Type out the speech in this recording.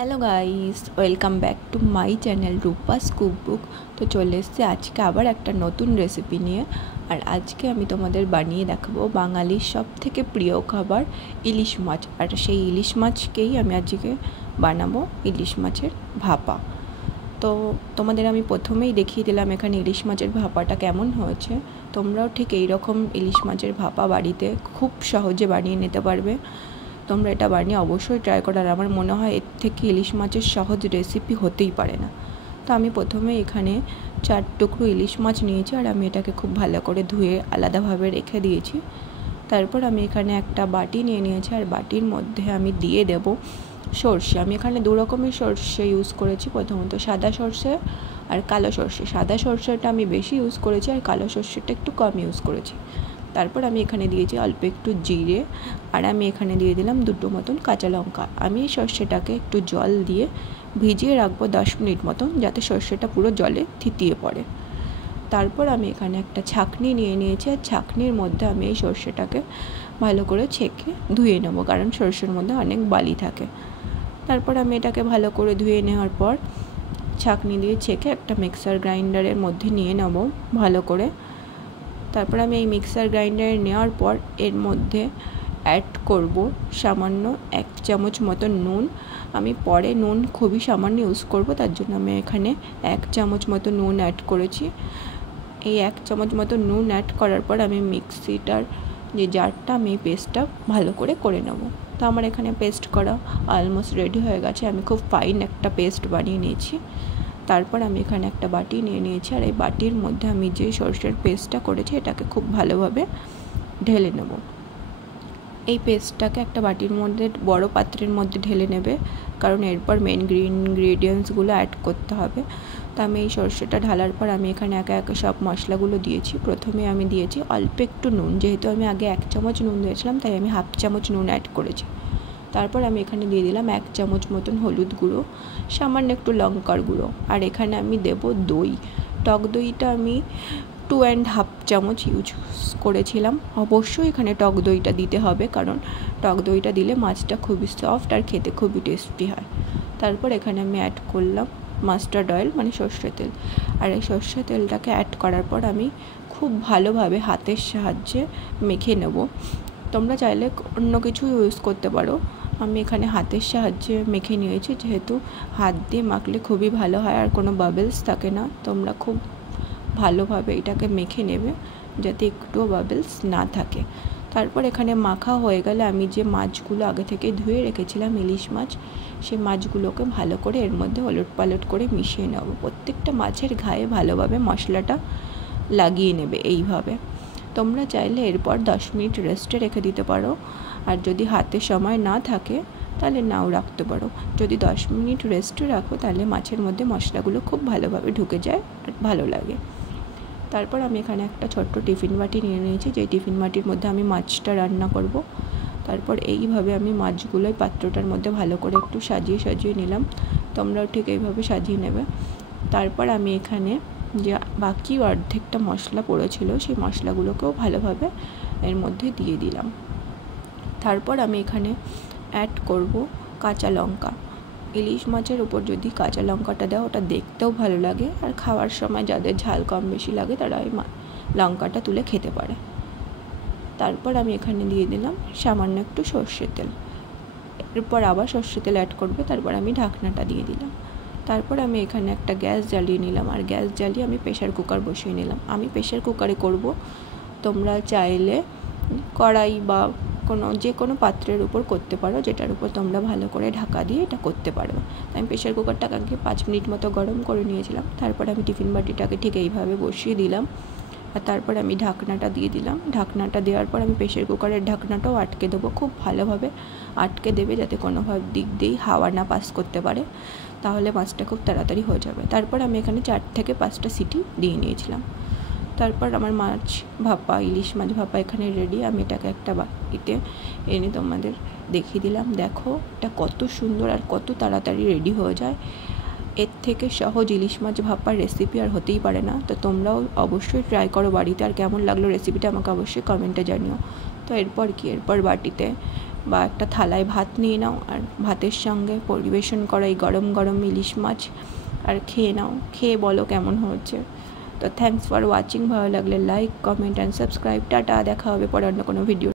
Hello guys, welcome back to my channel Rupa's cookbook. তো চলে এসেছি আজকে আবার একটা নতুন রেসিপি নিয়ে। আর আজকে আমি তোমাদের বানিয়ে দেখাবো বাঙালির সব থেকে প্রিয় খাবার ইলিশ মাছ। আর সেই ইলিশ মাছকেই আমি আজকে বানাবো ইলিশ মাছের ভাপা। তো তোমাদের আমি প্রথমেই দেখিয়ে দিলাম এখানে ইলিশ মাছের ভাপাটা কেমন হয়েছে। তোমরাও ঠিক এই রকম ইলিশ মাছের ভাপা বাড়িতে খুব সহজে বানিয়ে নিতে পারবে। তোমরা এটা বানিয়ে অবশ্যই ট্রাই করো। আর আমার মনে হয় এর থেকে ইলিশ মাছের সহজ রেসিপি হতেই পারে না। তো আমি প্রথমে এখানে 4 টুকরো ইলিশ মাছ নিয়েছি আর আমি এটাকে খুব ভালো করে ধুয়ে আলাদাভাবে রেখে দিয়েছি। তারপর আমি এখানে একটা বাটি নিয়ে নিয়েছি আর বাটির মধ্যে আমি দিয়ে দেব সর্ষে। আমি এখানে 2 রকমের সর্ষে ইউজ করেছি, প্রথমত সাদা সর্ষে আর কালো সর্ষে। সাদা সর্ষেটা আমি বেশি ইউজ করেছি আর কালো সর্ষেটা একটু কম ইউজ করেছি। তারপর আমি এখানে দিয়েছি অল্প একটু জিরে আর আমি এখানে দিয়ে দিলাম 2টো মতন কাঁচা লঙ্কা। আমি এই সর্ষেটাকে একটু জল দিয়ে ভিজিয়ে রাখবো 10 মিনিট মতন, যাতে সর্ষেটা পুরো জলে থিতিয়ে পড়ে। তারপর আমি এখানে একটা ছাঁকনি নিয়ে নিয়েছি আর ছাঁকনির মধ্যে আমি এই সর্ষেটাকে ভালো করে ছেঁকে ধুয়ে নেব, কারণ সর্ষের মধ্যে অনেক বালি থাকে। তারপর আমি এটাকে ভালো করে ধুয়ে নেওয়ার পর ছাঁকনি দিয়ে ছেঁকে একটা মিক্সার গ্রাইন্ডারের মধ্যে নিয়ে নেব ভালো করে। তারপর আমি এই মিক্সার গ্রাইন্ডারে নেওয়ার পর এর মধ্যে অ্যাড করব সামান্য 1 চামচ মতো নুন। আমি পরে নুন খুবই সামান্য ইউজ করব, তার জন্য আমি এখানে 1 চামচ মতো নুন অ্যাড করেছি। এই 1 চামচ মতো নুন অ্যাড করার পর আমি মিক্সিটার যে জারটা আমি এই পেস্টটা ভালো করে নেব। তো আমার এখানে পেস্ট করা অলমোস্ট রেডি হয়ে গেছে। আমি খুব ফাইন একটা পেস্ট বানিয়ে নিয়েছি। তারপর আমি এখানে একটা বাটি নিয়ে নিয়েছি আর এই বাটির মধ্যে আমি যে সর্ষের পেস্টটা করেছি এটাকে খুব ভালোভাবে ঢেলে নেব। এই পেস্টটাকে একটা বাটির মধ্যে বড় পাত্রের মধ্যে ঢেলে নেবে, কারণ এরপর মেন ইনগ্রিডিয়েন্টসগুলো অ্যাড করতে হবে। তো আমি এই সর্ষেটা ঢালার পর আমি এখানে একে একে সব মশলাগুলো দিয়েছি। প্রথমে আমি দিয়েছি অল্প একটু নুন, যেহেতু আমি আগে 1 চামচ নুন দিয়েছিলাম তাই আমি 1/2 চামচ নুন অ্যাড করেছি। তারপর আমি এখানে দিয়ে দিলাম 1 চামচ মতন হলুদ গুঁড়ো, সামান্য একটু লঙ্কার গুঁড়ো, আর এখানে আমি দেব দই। টক দইটা আমি 2.5 চামচ ইউজ করেছিলাম। অবশ্যই এখানে টক দইটা দিতে হবে, কারণ টক দইটা দিলে মাছটা খুবই সফট আর খেতে খুবই টেস্টি হয়। তারপর এখানে আমি অ্যাড করলাম মাস্টার্ড অয়েল মানে সর্ষে তেল। আর এই সর্ষে তেলটাকে অ্যাড করার পর আমি খুব ভালোভাবে হাতের সাহায্যে মেখে নেব। তোমরা চাইলে অন্য কিছু ইউজ করতে পারো, আমি এখানে হাতের সাহায্যে মেখে নিয়েছি, যেহেতু হাত দিয়ে মাখলে খুবই ভালো হয় আর কোনো বাবলস থাকে না। তোমরা খুব ভালোভাবে এটাকে মেখে নেবে যাতে একটুও বাবলস না থাকে। তারপর এখানে মাখা হয়ে গেলে আমি যে মাছগুলো আগে থেকে ধুয়ে রেখেছিলাম ইলিশ মাছ, সেই মাছগুলোকে ভালো করে এর মধ্যে ওলট পালট করে মিশিয়ে নেব। প্রত্যেকটা মাছের গায়ে ভালোভাবে মশলাটা লাগিয়ে নেবে এইভাবে। তোমরা চাইলে এরপর 10 মিনিট রেস্টে রেখে দিতে পারো, আর যদি হাতে সময় না থাকে তাহলে নাও রাখতে পারো। যদি 10 মিনিট রেস্টে রাখো তাহলে মাছের মধ্যে মশলাগুলো খুব ভালোভাবে ঢুকে যায় আর ভালো লাগে। তারপর আমি এখানে একটা ছোট্ট টিফিন বাটি নিয়ে নিয়েছি, যেই টিফিন বাটির মধ্যে আমি মাছটা রান্না করব। তারপর এইভাবে আমি মাছগুলোই পাত্রটার মধ্যে ভালো করে একটু সাজিয়ে নিলাম। তোমরাও ঠিক এইভাবে সাজিয়ে নেবে। তারপর আমি এখানে যে বাকি অর্ধেকটা মশলা পড়েছিল সেই মশলাগুলোকেও ভালোভাবে এর মধ্যে দিয়ে দিলাম। তারপর আমি এখানে অ্যাড করব কাঁচা লঙ্কা। ইলিশ মাছের উপর যদি কাঁচা লঙ্কাটা দাও ওটা দেখতেও ভালো লাগে, আর খাওয়ার সময় যাদের ঝাল কম বেশি লাগে তারা ওই লঙ্কাটা তুলে খেতে পারে। তারপর আমি এখানে দিয়ে দিলাম সামান্য একটু সর্ষের তেল। এরপর আবার সর্ষের তেল অ্যাড করবে। তারপর আমি ঢাকনাটা দিয়ে দিলাম। তারপর আমি এখানে একটা গ্যাস জ্বালিয়ে নিলাম আর গ্যাস জ্বালিয়ে আমি প্রেশার কুকার বসিয়ে নিলাম। আমি প্রেশার কুকারে করব, তোমরা চাইলে কড়াই বা যে কোনো পাত্রের উপর করতে পারো, যেটার উপর তোমরা ভালো করে ঢাকা দিয়ে এটা করতে পারবে। আমি প্রেশার কুকারটাকে আগে 5 মিনিট মতো গরম করে নিয়েছিলাম। তারপর আমি টিফিন বাটিটাকে ঠিক এইভাবে বসিয়ে দিলাম আর তারপর আমি ঢাকনাটা দিয়ে দিলাম। ঢাকনাটা দেওয়ার পর আমি প্রেশার কুকারের ঢাকনাটাও আটকে দেবো। খুব ভালোভাবে আটকে দেবে যাতে কোনোভাবে দিক দিয়েই হাওয়া না পাস করতে পারে, তাহলে মাছটা খুব তাড়াতাড়ি হয়ে যাবে। তারপর আমি এখানে 4 থেকে 5টা সিটি দিয়ে নিয়েছিলাম। তারপর আমার মাছ ভাপা, ইলিশ মাছ ভাপা এখানে রেডি। আমি এটাকে একটা বাটিতে এনে তোমাদের দেখিয়ে দিলাম। দেখো এটা কত সুন্দর আর কত তাড়াতাড়ি রেডি হয়ে যায়। এর থেকে সহজ ইলিশ মাছ ভাপার রেসিপি আর হতেই পারে না। তো তোমরাও অবশ্যই ট্রাই করো বাড়িতে। আর কেমন লাগলো রেসিপিটা আমাকে অবশ্যই কমেন্টে জানিও। তো এরপর বাটিতে বা একটা থালায় ভাত নিয়ে নাও আর ভাতের সঙ্গে পরিবেশন করো এই গরম গরম ইলিশ মাছ আর খেয়ে নাও, খেয়ে বলো কেমন হয়েছে। তো থ্যাংকস ফর ওয়াচিং, ভালো লাগলে like comment and subscribe. Tata, দেখা হবে পরে অন্য কোনো ভিডিও।